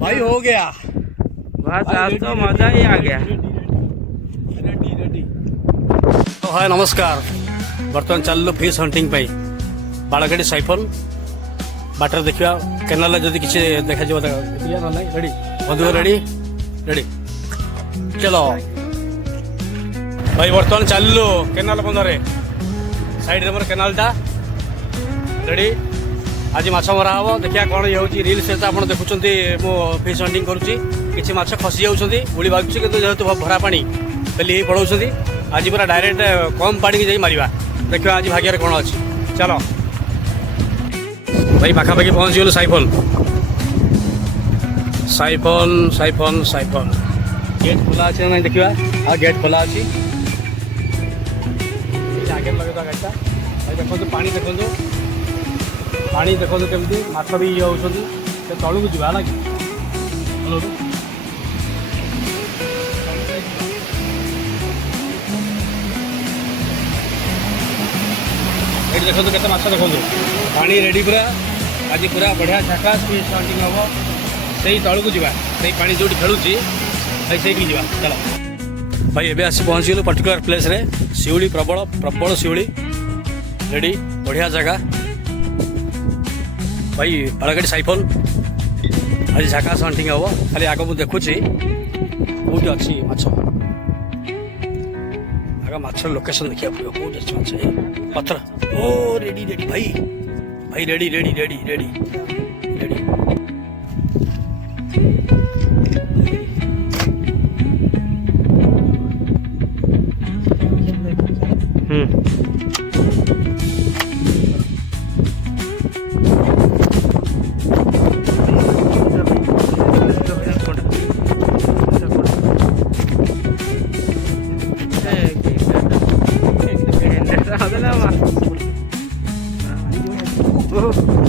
भाई हो गया बस आज तो मजा ही आ गया। तो हाय नमस्कार बर्तमान चलु फिश हंटिंग पे बाड़ागाड़ी साइफन बाटर देखा केनाल जदि किसी देखा रेडी बंधु रेडी रेडी चलो भाई बर्तमान चलु केनाल बंधरे साइड मोर केनालटा रेडी आज माछ मरा हम देखिए कौन ये हूँ रिल्स आप देखुं मो फिश हंटिंग करुच्ची किसी माछ खसी जाऊँगी गुड़ी बागुची कि जेहतु भरा पानी पेली पड़ाऊँ आज पूरा डायरेक्ट कम पानी की मारिबा देखिए आज भाग्य कौन अच्छी चलो भाई पाखापाखि पहुँची गलु siphon siphon siphon siphon gate खोला अच्छे ना देखा हाँ गेट खोला अच्छी आगे लगे गाड़ीटा भाई देखो पानी देखो पानी देखो केमती माछ भी ये होती तलू को जावा लगे ये देखो केते माछ देखो पानी रेडी पूरा आज पूरा बढ़िया झाकास फिश हंटिंग हम से तलू को जावा से पानी जो खेलुची भाई से जा चलो भाई एबे आसी पहुँची गलु पर्टिकुलर प्लेस रे शिउली प्रबल प्रबल शिउली रेडी बढ़िया जगह भाई बाड़ागाड़ी साइफन आज झाकास हंटिंग हम खाली आग मुझे देखुची कौट अच्छी माछ आग माछर लोकेशन देखा पड़ो कौट अच्छी माछ पत्थर ओ रेडी रेडी भाई भाई ready ready ready ready ready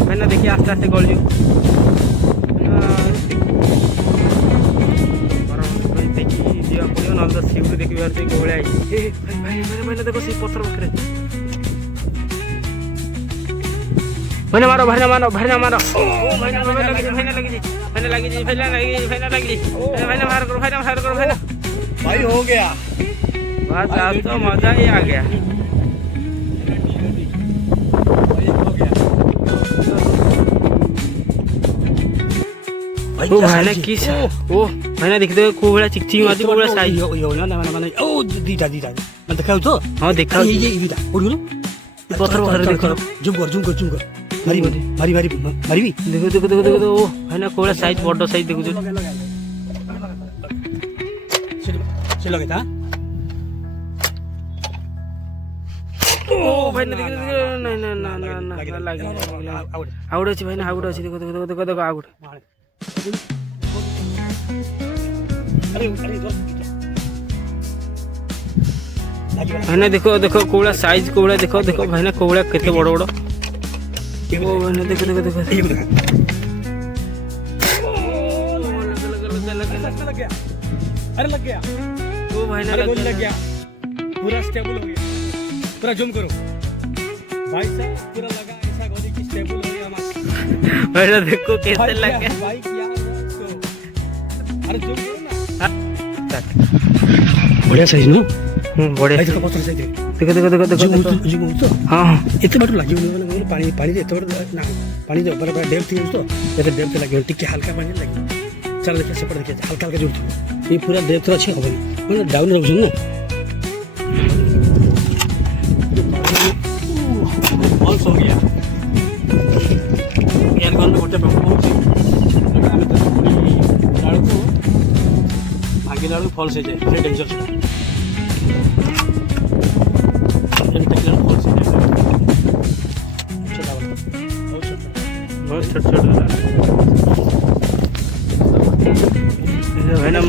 मैंने देखिए आस्ते आस्ते गल देखी जा पड़ो ना तो शिवरी देखिए भाई मैंने देखो सी पत्थर पाखे मैंने मारो भाई मारो भाई मारो भाई हो गया बस आज तो मजा ही आ गया। ओ भाई किस ओ भाई देखते को बड़ा चिकचिक मारती को बड़ा साइज यो ना माने ओ दीटा दीटा मैं देखाउ तो हां देखा ये दीटा ओडुलो पत्थर पत्थर देखो जूम कर मारी मारी मारी मारी भी देखो देखो देखो देखो ओ भाई ना कोला साइज बड़ साइज देखो से लगे था ओ भाई ना देखो नहीं ना ना ना ना लगे आउट अछि भाई ना आउट अछि देखो देखो देखो देखो आउट अरे भाई ना देखो देखो कोला साइज कोला देखो देखो भाई ना कोला केते बड़ बड़ ओ भाई ना देखो देखो देखो लग गया अरे लग गया ओ भाई ना लग गया पूरा स्टेबल हो गया पूरा जूम करो भाई साहब पूरा लगा ऐसा गोली की स्टेबल हो गया हमारा भाई ना देखो कैसे लग गया भाई क्या इसको अरे जूम करो ना बढ़िया साइज नो बढ़िया देखो पत्थर साइज देखो देखो देखो देखो जूम तो हां एते बाटू लागियो माने पानी पानी एते बाटू ना पानी जो बराबर डेप्थ है तो एते डेप्थ लागियो टिके हल्का पानी लागियो चल देखिए सेपट देखिए हल्का हल्का जुड़तो ये पूरा डेप्थ अच्छे होबनी माने डाउन रहउछ ना ऑल हो गया यार गन गोटे पहुंची आमे तो पूरी लाड़ को आगे लाड़ फॉल्स हो जाए से डेंजर बहुत छोट छोट भाई ना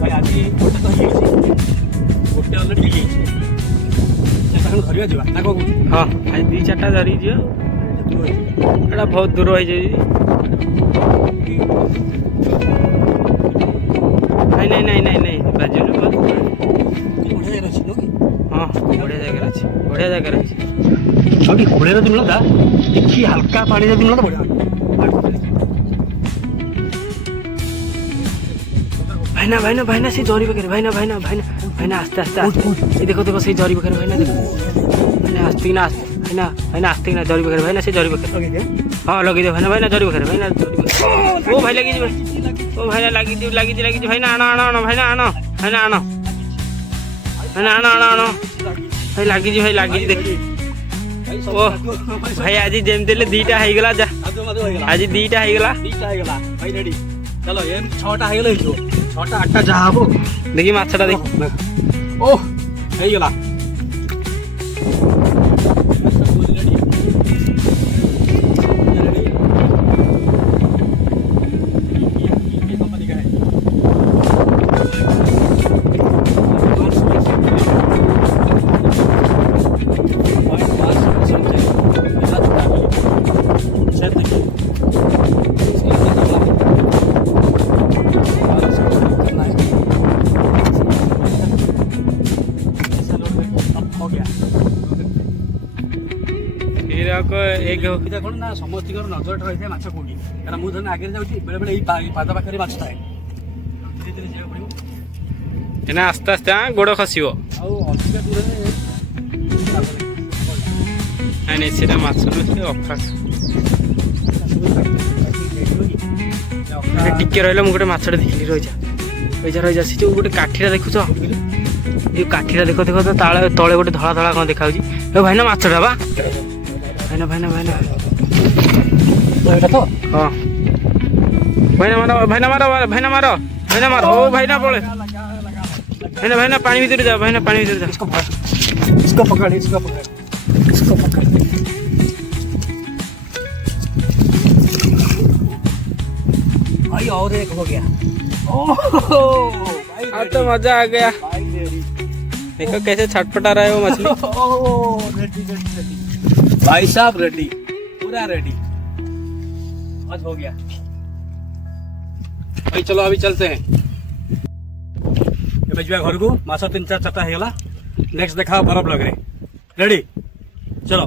भाई आज गोटे तो हो गोटे अलरेडी धरिया जा हाँ आज दी चार्टा धरी दियो एटा बहुत दूर हो जाए नहीं नहीं नहीं नहीं नहीं बाजू हाँ बढ़िया जगह अच्छी बढ़िया जगह अच्छी छोटी खोले जब मिलता देखी हल्का पानी जब मिलता बढ़िया भाईना भाईना भाईना से जरी पकड़े भाईना भाईना भाईना भाईना आस्ते आस्ते आस्ते ये देखो देखो से जरी पकड़े भाईना देखो भाईना आस्ते ना भाईना भाईना आस्ते ना जरी पकड़े भाईना से जरी पकड़े हाँ लगे दे भाईना भाईना जरी पकड़े भाईना ओ भाई लगी ओ भाईना लगी भाईना आना आना आना भाईना आना भाईना आना भाईना आना आना आना भाई लगी देख ओ भाई आज जेमती ले दीटा हो गला जा आज दीटा हो गला भाई रेडी चलो ये 6टा हो गला 6टा 8टा जा हबो देखी माछटा देख ओ हो गला एक कौन ना समस्त नजर रही है माछ कौटी क्या मुझे आगे जाऊँगी बेले बेले पाद पाखे माछ थाए धीरे धीरे जाए पड़ो आस्ते आस्ते हाँ गोड़ खसो नहीं सीधा माछ अखा टिके रहा मुझे गोटे मछटा देखिली रही रही से जो गोटे काठीटा देखुच ये काठीटा देख देख तो तले गोटे धला धला कौन देखा भाईना मछटा बा भाईना भाईना भाईना तो हाँ भाईना मारो भाईना मारो भाईना मारो भाईना मारो ओ भाईना पड़े भाईना भाईना पानी भीतर जा भाईना पानी भीतर जा इसको पकड़ इसको पकड़ भाई और एक हो गया ओह अब तो मजा आ गया देखो कैसे छटपटा रहा है वो मछली रेडी भाई साहब रेडी पूरा रेडी आज हो गया भाई चलो अभी चलते हैं ये घर को माछ 3-4 है नेक्स्ट देखा बर्फ लग रहे रेडी चलो।